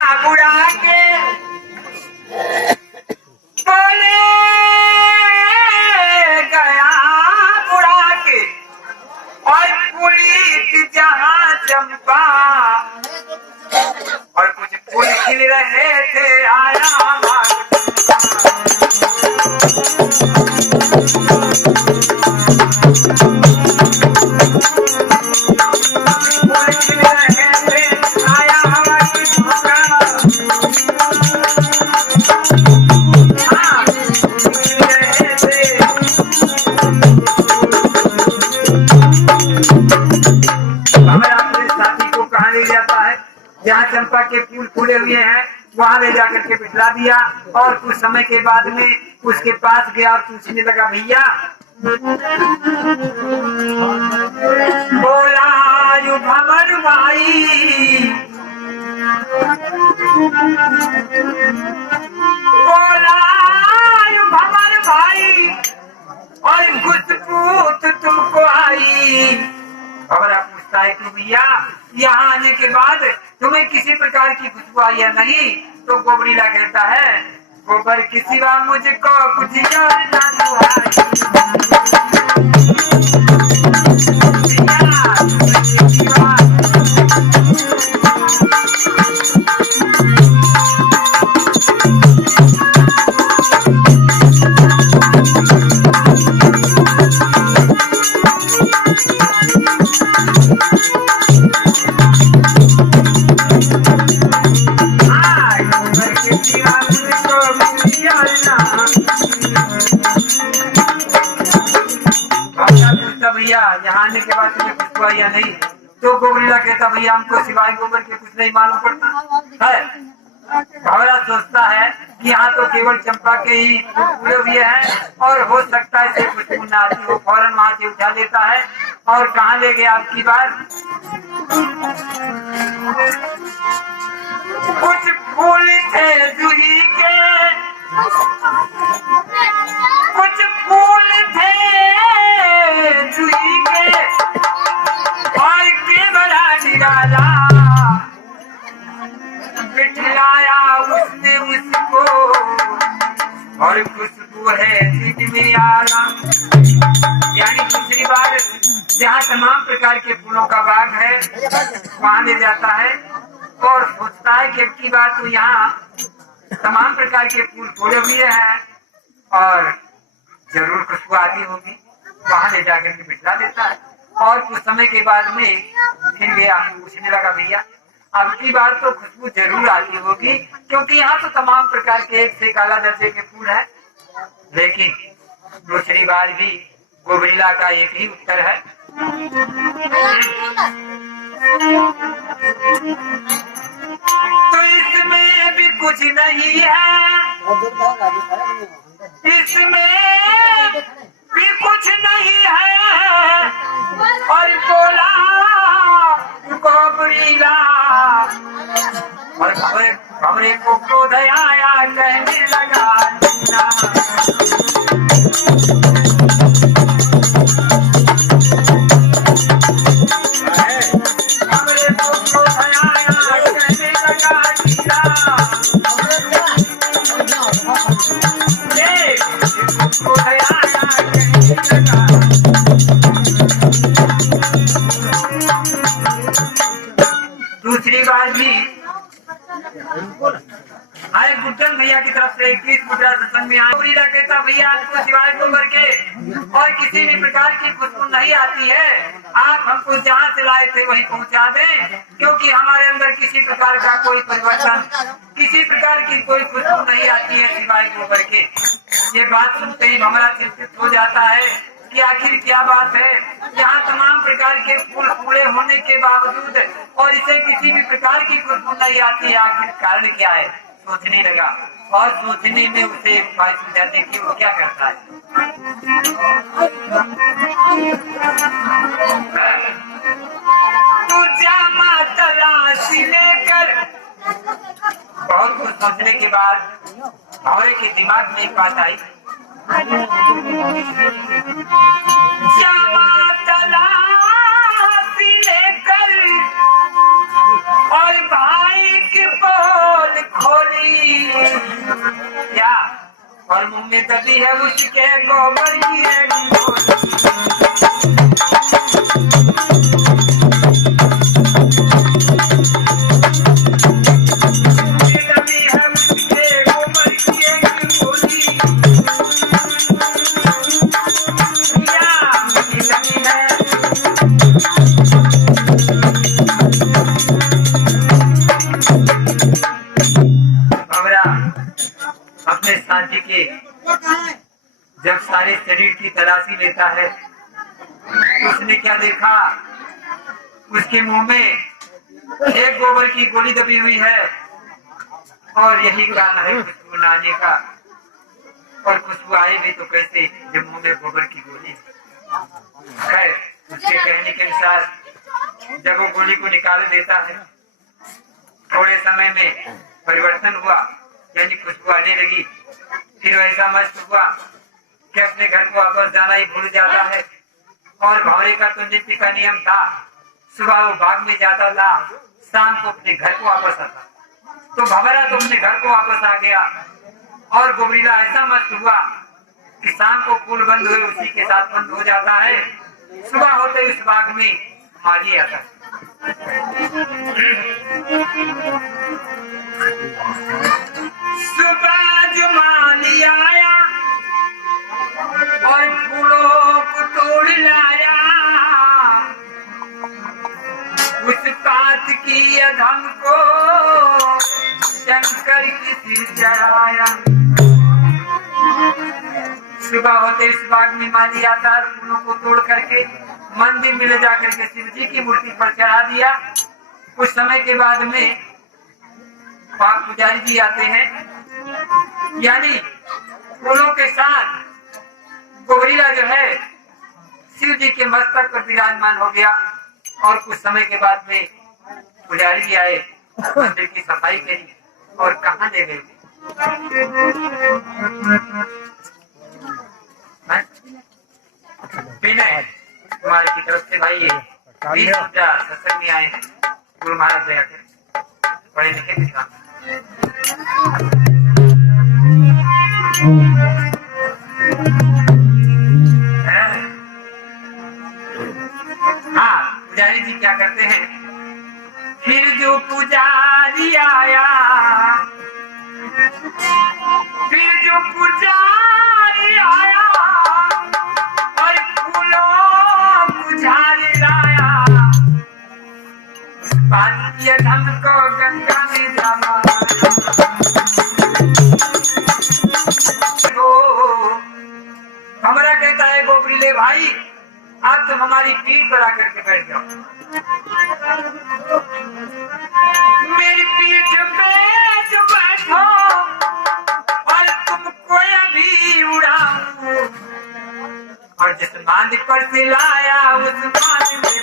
बुढ़ा के बोले गया बुढ़ा के और पुलिस जहाँ चंपा और कुछ फूल खिल रहे थे आया जहाँ चंपा के फूल फूले हुए हैं वहाँ ले जाकर के बिठला दिया और कुछ समय के बाद में उसके पास गया और पूछने लगा भैया बोला यू भंवर भाई बोला यू भंवर भाई और खुशबू तुमको आई। खबर पूछता है कि भैया यहाँ आने के बाद तुम्हें किसी प्रकार की खुशबू आई या नहीं? तो गोबरीला कहता है गोबर की सिवा मुझको कुछ याद ना भैया यहाँ आने के बाद तुम्हें खुशबू आई या नहीं? तो गोबरीला कहता भैया हमको सिवाय गोबर के कुछ नहीं मालूम पड़ता है। भंवरा सोचता है कि यहाँ तो केवल चंपा के ही फूले हुए हैं और हो सकता है इसे खुशबू न आती हो। फौरन वहाँ से उठा लेता है और कहाँ ले गया आपकी बार कुछ फूल थे जूही के कुछ फूल थे जूही के और के बड़ा निराला बिठलाया उसने उसको और खुशबू है में आला। यानी दूसरी बार जहाँ तमाम प्रकार के फूलों का बाग है वहाँ ले जाता है और सोचता है कि अब की बार तो यहाँ तमाम प्रकार के फूल फूले हुए हैं और जरूर खुशबू आती होगी। वहाँ ले जाकर के बिठला देता है और कुछ समय के बाद में फिर गया पूछने लगा भैया अब की बार तो खुशबू जरूर आती होगी क्योंकि यहाँ तो तमाम प्रकार के एक से काला दर्जे के फूल है। लेकिन दूसरी बार भी गोबरीला का एक ही उत्तर है तो इसमें भी कुछ नहीं है इसमें भी कुछ नहीं है और बोला गोबरीला और भंवरे को क्रोध आया कहने लगा दूसरी बार भी आए गुड्डन भैया की तरफ से 21 मुद्रा सत्संग में आए। गोबरीला कहता भैया आपको सिवाय गोबर के और किसी भी प्रकार की खुशबू नहीं आती है। आप हमको जहाँ से लाए थे वहीं पहुँचा दें क्योंकि हमारे अंदर किसी प्रकार का कोई परिवर्तन किसी प्रकार की कोई खुशबू नहीं आती है सिवाय गोबर के। ये बात सुनते ही भंवरा चिंतित हो जाता है कि आखिर क्या बात है यहाँ तमाम प्रकार के फूल फूले होने के बावजूद और इसे किसी भी प्रकार की खुशबू नहीं आती है। आखिर कारण क्या है? सोचने लगा और सोचने में उसे उपाय समझाते कि वो क्या करता है। तू जामा तलाशी लेकर बहुत कुछ सोचने के बाद भंवरे के दिमाग में एक बात आई जामा तलाशी लेकर और भाई की खोली क्या और मुंह में दबी है उसके गोबर की एक गोली। दबी है उसके गोबर की एक गोली या दबी है अपने साथी के जब सारे शरीर की तलाशी लेता है उसने क्या देखा, उसके मुंह में एक गोबर की गोली दबी हुई है और यही कारण है खुशबू न आने का। और खुशबू आए भी तो कैसे जब मुंह में गोबर की गोली। खैर उसके कहने के अनुसार जब वो गोली को निकाल देता है थोड़े समय में परिवर्तन हुआ, यानी खुशबू आने लगी। फिर ऐसा मस्त हुआ कि अपने घर को वापस जाना ही भूल जाता है। और भंवरे का तो नित्य का नियम था, सुबह वो बाग में जाता था, शाम को अपने घर को वापस आता। तो भंवरा तो अपने घर को वापस आ गया और गोबरीला ऐसा मस्त हुआ कि शाम को पुल बंद हुए उसी के साथ बंद हो जाता है। सुबह होते उस बाग में माली आता है। सुबह जो माली आया और फूलों को तोड़ लाया, उस बात की अधम को शंकर की सिर चढ़ाया। सुबह होते इस बाग में माली आता है, फूलों को तोड़ करके मंदिर में ले जाकर के शिव जी की मूर्ति पर चढ़ा दिया। कुछ समय के बाद में पाक पुजारी जी आते हैं, यानी फूलों के साथ गोबरीला जो है शिव जी के मस्तक पर विराजमान हो गया। और कुछ समय के बाद में पुजारी जी आए, मंदिर की सफाई करी और कहाँ ले गए विनय कुमार की तरफ से भाई सत्संग में आए हैं। गुरु महाराज दया करें, पढ़े लिखे किसान। हाँ पुजारी जी क्या करते हैं, फिर जो पुजारी आया, फिर जो पुजारी आया और फूलों पुजारी लाया, पानी धन को गंगा में जमा। हमारा कहता है गोबरीले भाई आज तुम हमारी पीठ पर आकर के बैठ जाओ। मेरी पीठ पे जो बैठो और तुमको अभी उड़ाऊं, और जिस बांध पर सिलाया उस बांध में